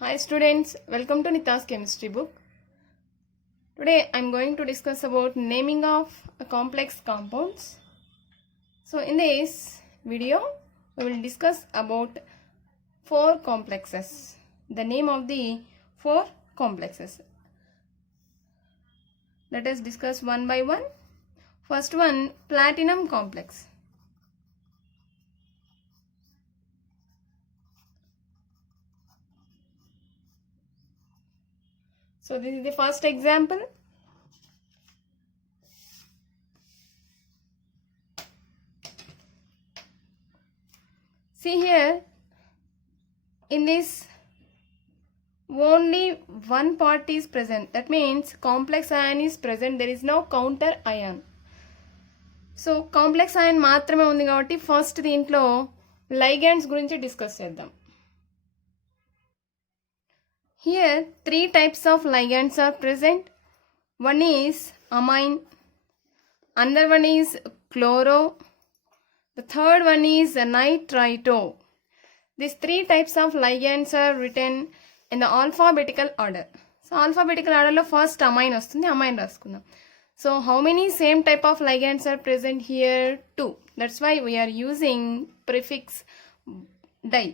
Hi students, welcome to Nita's chemistry book. Today I am going to discuss about naming of complex compounds. So in this video we will discuss about 4 complexes. The name of the 4 complexes. Let us discuss one by one. First one, platinum complex. So this is the first example. See here, in this only one part is present. That means complex ion is present. There is no counter ion. So complex ion మాత్రమే ఉంది కాబట్టి first దీంట్లో ligands గురించి discuss చేద్దాం. Here 3 types of ligands are present. One is amine, another one is chloro, the third one is nitrito. These 3 types of ligands are written in the alphabetical order. So alphabetical order లో first amine వస్తుంది, అమైన్ రాసుకుందాం. So how many same type of ligands are present here? 2. That's why we are using prefix di.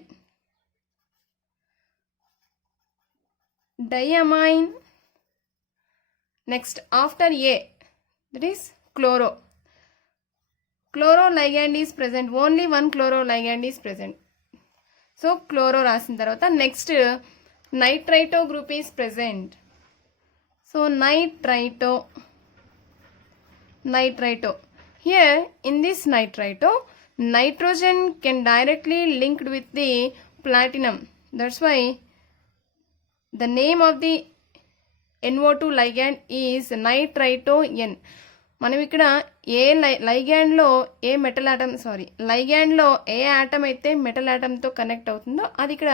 Diamine. Next after A, that is chloro. Chloro ligand is present. Only one chloro ligand is present. So chloro rasin tarvata next nitrito group is present. So nitrito. Here in this nitrito, nitrogen can directly linked with the platinum. That's why the name of the NO2 ligand is nitrito N. మనం ఇక్కడ ఏ లైగాండ్లో ఏ metal atom లైగాండ్లో ఏ atom అయితే metal ఆటమ్తో connect అవుతుందో అది ఇక్కడ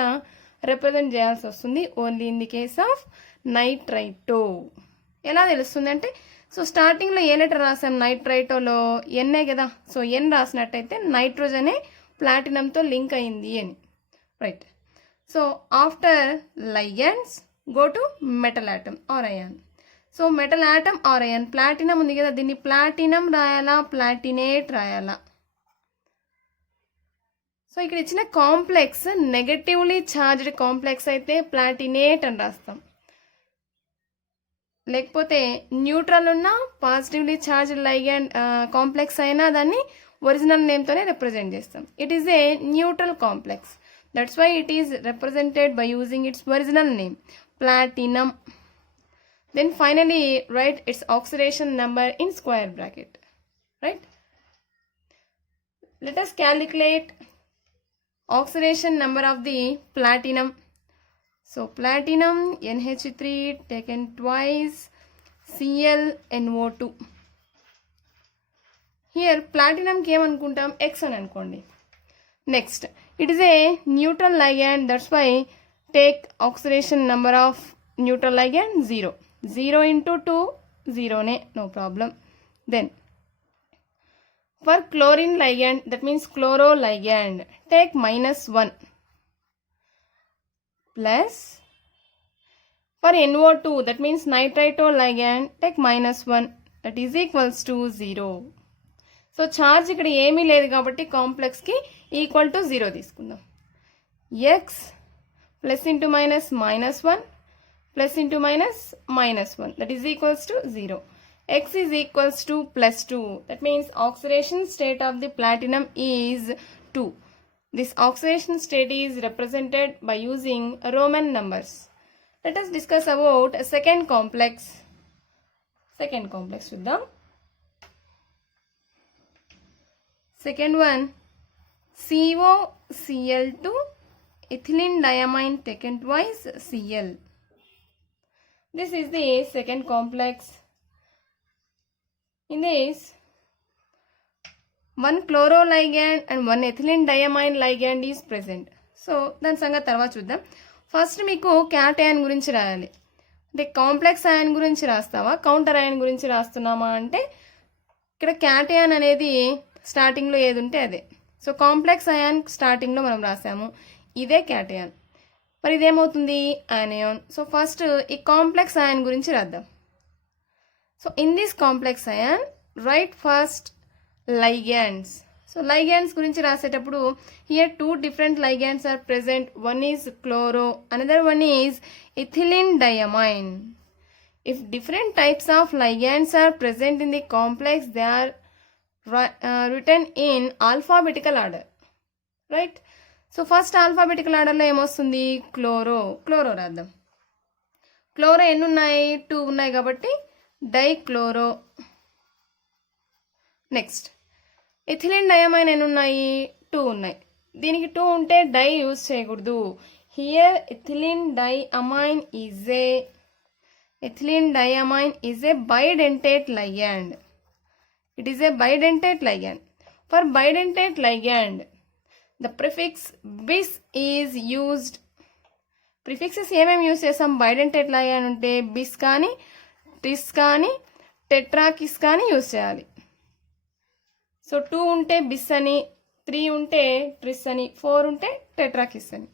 రిప్రజెంట్ చేయాల్సి వస్తుంది. Only in the case of nitrito. ఎలా తెలుస్తుంది అంటే, సో స్టార్టింగ్లో ఏ లెటర్ రాసాం నైట్రైటోలో? ఎన్ఏ కదా. సో ఎన్ రాసినట్టయితే నైట్రోజనే ప్లాటినంతో లింక్ అయింది అని. Right. So after ligands go to metal atom or ion. So metal atom or ion, platinum ఉంది కదా, దీన్ని ప్లాటినం రాయాలా, ప్లాటినేట్ రాయాలా? సో ఇక్కడ ఇచ్చిన కాంప్లెక్స్ నెగటివ్లీ ఛార్జ్డ్ కాంప్లెక్స్ అయితే ప్లాటినేట్ అని రాస్తాం. లేకపోతే న్యూట్రల్ ఉన్న పాజిటివ్లీ ఛార్జ్డ్ లైగాండ్ కాంప్లెక్స్ అయినా దాన్ని ఒరిజినల్ నేమ్తోనే రిప్రజెంట్ చేస్తాం. It is a neutral complex. That's why it is represented by using its original name platinum. Then finally write its oxidation number in square bracket. Right? Let us calculate oxidation number of the platinum. So platinum NH3 taken twice, ClNO2. Here platinum కి ఏమనుకుంటాం? X అని అనుకోండి. Next, it is a neutral ligand. That's why take oxidation number of neutral ligand 0. 0 into 2, 0 ne, no problem. Then for chlorine ligand, that means chloro ligand, take -1 plus for NO2, that means nitrito ligand, take -1, that is equals to 0. So charge ఇక్కడ ఏమీ లేదు కాబట్టి కాంప్లెక్స్కి equal to 0 తీసుకుందాం. X plus into minus -1 plus into minus -1, that is equals to 0. X is equals to +2. That means oxidation state of the platinum is 2. This oxidation state is represented by using Roman numbers. Let us discuss about a second complex. Second complex with the second one, COCl2 ethylene diamine taken twice, Cl. This is the second complex. In this, one chloro ligand and one ethylene diamine ligand is present. So దాని సంగతి తర్వాత చూద్దాం. ఫస్ట్ మీకు క్యాటయాన్ గురించి రాయాలి. అంటే complex ion గురించి రాస్తావా, కౌంటర్ అయాన్ గురించి రాస్తున్నామా అంటే, ఇక్కడ క్యాటయాన్ అనేది స్టార్టింగ్లో ఏది ఉంటే అదే. సో కాంప్లెక్స్ అయాన్ స్టార్టింగ్లో మనం రాసాము, ఇదే క్యాటయాన్. మరి ఇదేమవుతుంది anion. సో ఫస్ట్ ఈ కాంప్లెక్స్ అయాన్ గురించి రాద్దాం. So in this complex ion write first ligands. So ligands గురించి రాసేటప్పుడు here 2 different ligands are present. One is chloro, another one is ethylene diamine. If different types of ligands are present in the complex, they are written in alphabetical order, right? So first alphabetical order లో ఏమొస్తుంది క్లోరో రాద్దాం. క్లోరో ఎన్ని ఉన్నాయి 2 ఉన్నాయి కాబట్టి dichloro. Next ethylene diamine ఎన్ని ఉన్నాయి 2 ఉన్నాయి. దీనికి 2 ఉంటే డై యూజ్ చేయకూడదు. Here ethylene diamine is a bidentate ligand. It is a bidentate ligand. For bidentate ligand, the prefix bis is used. Prefixes ఏమేమి యూజ్ చేస్తాం bidentate ligand ఉంటే bis కానీ tis కానీ టెట్రాకిస్ కానీ యూజ్ చేయాలి. సో 2 ఉంటే bis అని, 3 ఉంటే tris అని, 4 ఉంటే టెట్రాకిస్ అని.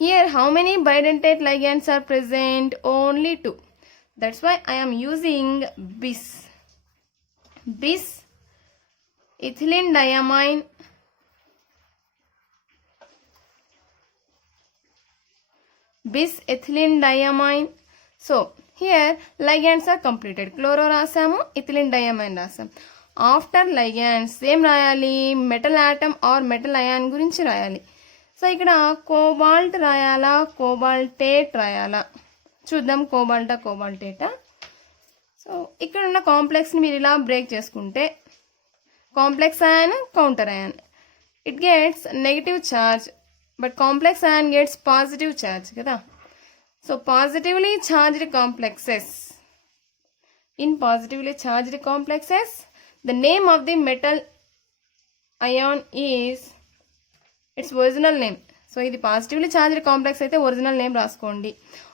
Here how many bidentate ligands are present? Only 2. That's why I am using bis. Bis ethylene diamine So here ligands are completed. Chloro రాసాము, ethylene diamine రాసాం. After ligands ఏం రాయాలి? Metal atom or metal ion గురించి రాయాలి. సో ఇక్కడ కోబాల్ట్ రాయాలా కోబాల్టేట్ రాయాలా చూద్దాం. కోబాల్టేటా. సో ఇక్కడ ఉన్న కాంప్లెక్స్ని మీరు ఇలా బ్రేక్ చేసుకుంటే complex ion counter ion it gets negative charge but complex ion gets positive charge కదా. So positively charged complexes in positively charged complexes the name of the metal ion is its original name. So ఇది positively charged complex అయితే original name రాసుకోండి.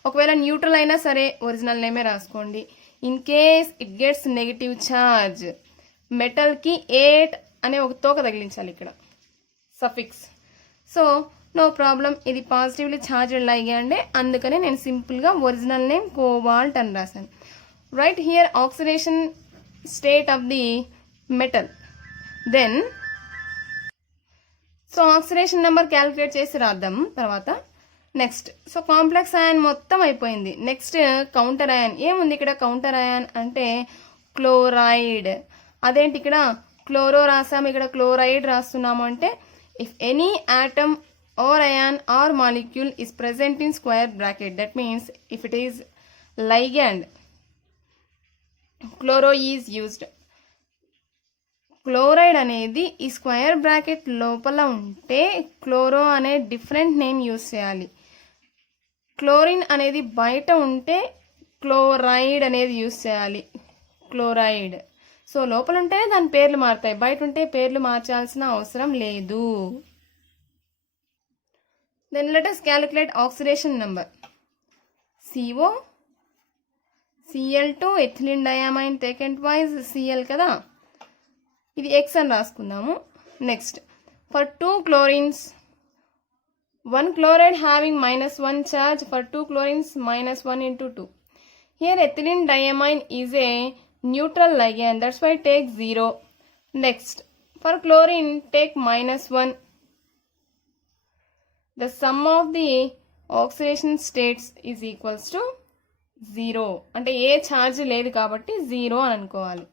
ఒకవేళ neutral అయినా సరే original నేమే రాసుకోండి. In case it gets negative charge మెటల్కి 8 అనే ఒక తోక తగిలించాలి ఇక్కడ సఫిక్స్. సో నో ప్రాబ్లం, ఇది పాజిటివ్లీ ఛార్జ్డ్ లైగాండే, అందుకని నేను సింపుల్గా ఒరిజినల్ నేమ్ కోబాల్ట్ అని రాశాను. Right here oxidation state of the metal. Then so oxidation number calculate చేసి రాద్దాం తర్వాత. నెక్స్ట్ సో కాంప్లెక్స్ అయాన్ మొత్తం అయిపోయింది. నెక్స్ట్ కౌంటర్ అయాన్ ఏముంది ఇక్కడ? కౌంటర్ అయాన్ అంటే క్లోరైడ్. అదేంటి ఇక్కడ క్లోరో రాసాము, ఇక్కడ క్లోరైడ్ రాస్తున్నాము అంటే if any atom or ion or molecule is present in square bracket, that means if it is ligand chloro is used. Chloride అనేది ఈ స్క్వేర్ బ్రాకెట్ లోపల ఉంటే క్లోరో అనే డిఫరెంట్ నేమ్ యూజ్ చేయాలి. క్లోరిన్ అనేది బయట ఉంటే క్లోరైడ్ అనేది యూజ్ చేయాలి. క్లోరైడ్ సో లోపల ఉంటేనే దాని పేర్లు మారుతాయి, బయట ఉంటే పేర్లు మార్చాల్సిన అవసరం లేదు. Then let us calculate oxidation number. CO Cl2 ethylene diamine taken twice Cl కదా, ఇది X అని రాసుకుందాము. Next for 2 chlorines 1 chloride having -1 charge, for 2 chlorines -1 into 2. Here ethylene diamine is a neutral ligand, that's why take 0. Next for chlorine take -1. The sum of the oxidation states is equals to 0. అంటే ఏ ఛార్జ్ లేదు కాబట్టి 0 అని అనుకోవాలి.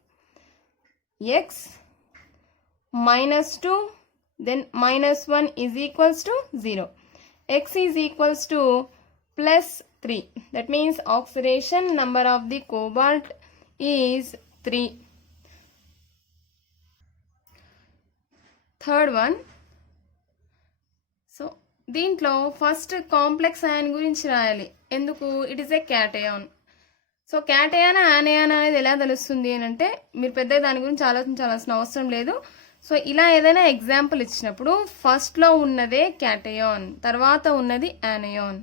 X -2 then -1 is equals to 0. X is equals to +3. That means oxidation number of the cobalt is 3. Third one. So దీంట్లో first complex ion గురించి రాయాలి. ఎందుకు? It is A cation. So cation యానయాన్ అనేది ఎలా తెలుస్తుంది అని అంటే మీరు పెద్ద దాని గురించి ఆలోచించాల్సిన అవసరం లేదు. సో ఇలా ఏదైనా ఎగ్జాంపుల్ ఇచ్చినప్పుడు ఫస్ట్లో ఉన్నదే క్యాటయాన్, తర్వాత ఉన్నది యానయాన్.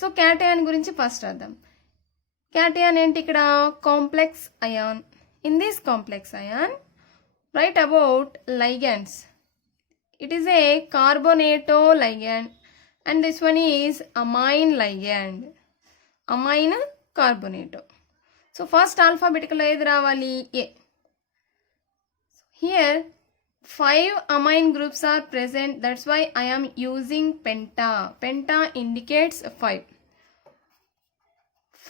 సో క్యాటయాన్ గురించి ఫస్ట్ రాద్దాం. క్యాటయాన్ ఏంటి? ఇక్కడ complex ion. In this complex ion write about ligands. It is a carbonato ligand and this one is amine ligand, amine carbonate. So first alphabetical ఏది రావాలి? A. Here 5 amine groups are present, that's why I am using penta. Penta indicates 5.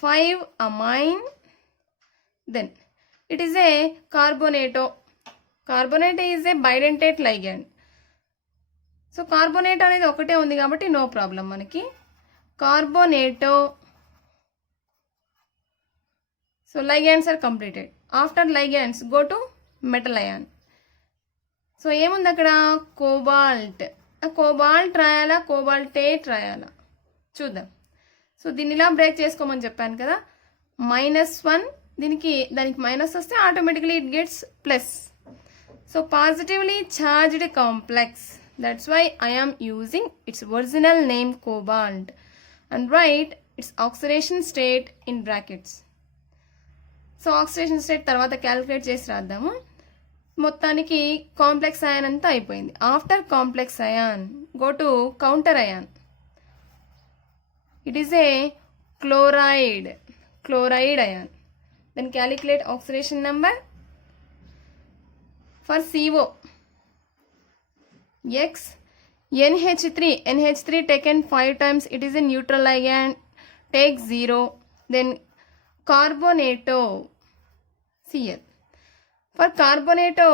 5 amine, then it is a carbonato. Carbonate is a bidentate ligand. So carbonate అనేది ఒకటే ఉంది కాబట్టి no problem మనకి. Carbonato. So ligands are completed. After ligands go to metal ion. So ఏముంది అక్కడ? Cobalt. Cobalt రాయాలా, కోబాల్టేట్ రాయాలా చూద్దాం. సో దీన్ని ఇలా బ్రేక్ చేసుకోమని చెప్పాను కదా. -1 దానికి మైనస్ వస్తే automatically it gets plus. So positively charged complex, that's why I am using its original name cobalt and write its oxidation state in brackets. So oxidation state తర్వాత క్యాలిక్యులేట్ చేసి రాద్దాము. మొత్తానికి కాంప్లెక్స్ అయాన్ అంతా అయిపోయింది. After complex ion go to counter ion. It is a chloride ion. Then calculate oxidation number for CO. X NH3 taken 5 times, it is a neutral ligand, take 0. Then carbonato Cl. For carbonato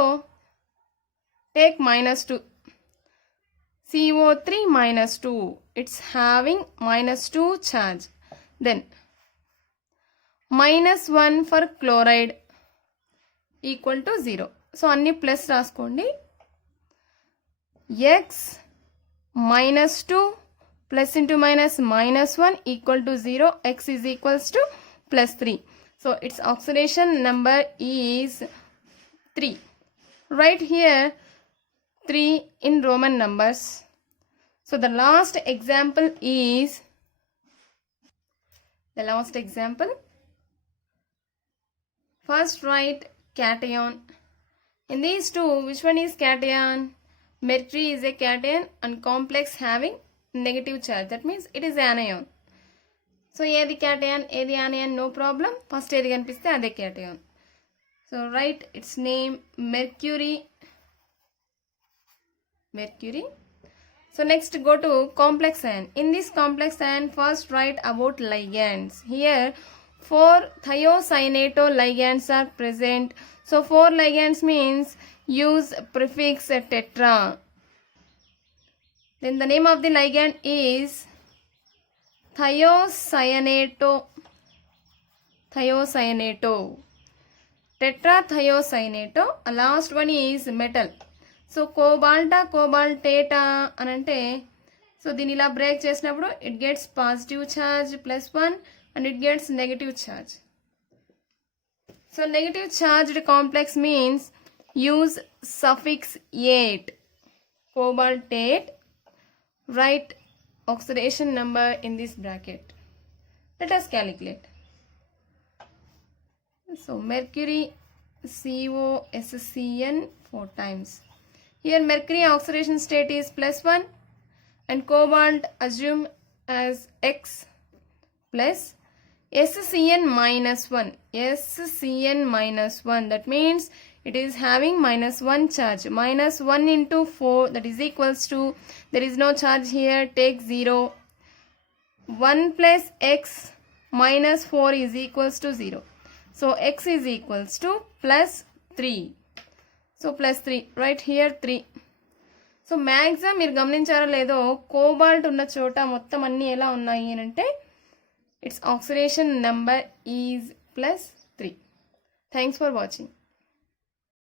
take -2, CO3 -2, it's having -2 charge. Then -1 for chloride equal to 0. సో అన్ని ప్లస్ రాసుకోండి. X -2 plus into minus -1 equal to 0. X is equals to +3. So its oxidation number is 3. Write here 3 in Roman numbers. So the last example is first write cation. In these two, which one is cation? Mercury is a cation and complex having negative charge. That means it is anion. So ఏది cation, ఏది anion, no problem. First ఏది కనిపిస్తే అదే cation. So write its name mercury. So next go to complex ion. In this complex ion first write about ligands. Here 4 thiocyanato ligands are present. So 4 ligands means use prefix tetra. Then the name of the ligand is thiocyanato. Tetrathiocyanato. Last one is metal. So cobaltata అని అంటే సో దీన్ని ఇలా బ్రేక్ చేసినప్పుడు it gets positive charge +1 and it gets negative charge. So negative charged complex means use suffix ate. Cobaltate. Write oxidation number in this bracket. Let us calculate. So mercury COSCN 4 times. Here mercury oxidation state is +1 and cobalt assume as X plus SCN -1. That means it is having -1 charge. -1 into 4, that is equals to, there is no charge here, take 0. 1 plus X minus 4 is equals to 0. So X is equals to +3. So +3, right here 3. So maximum మీరు గమనించారో లేదో కోబాల్ట్ ఉన్న చోట మొత్తం అన్నీ ఎలా ఉన్నాయి అని అంటే its oxidation number is +3. Thanks for watching.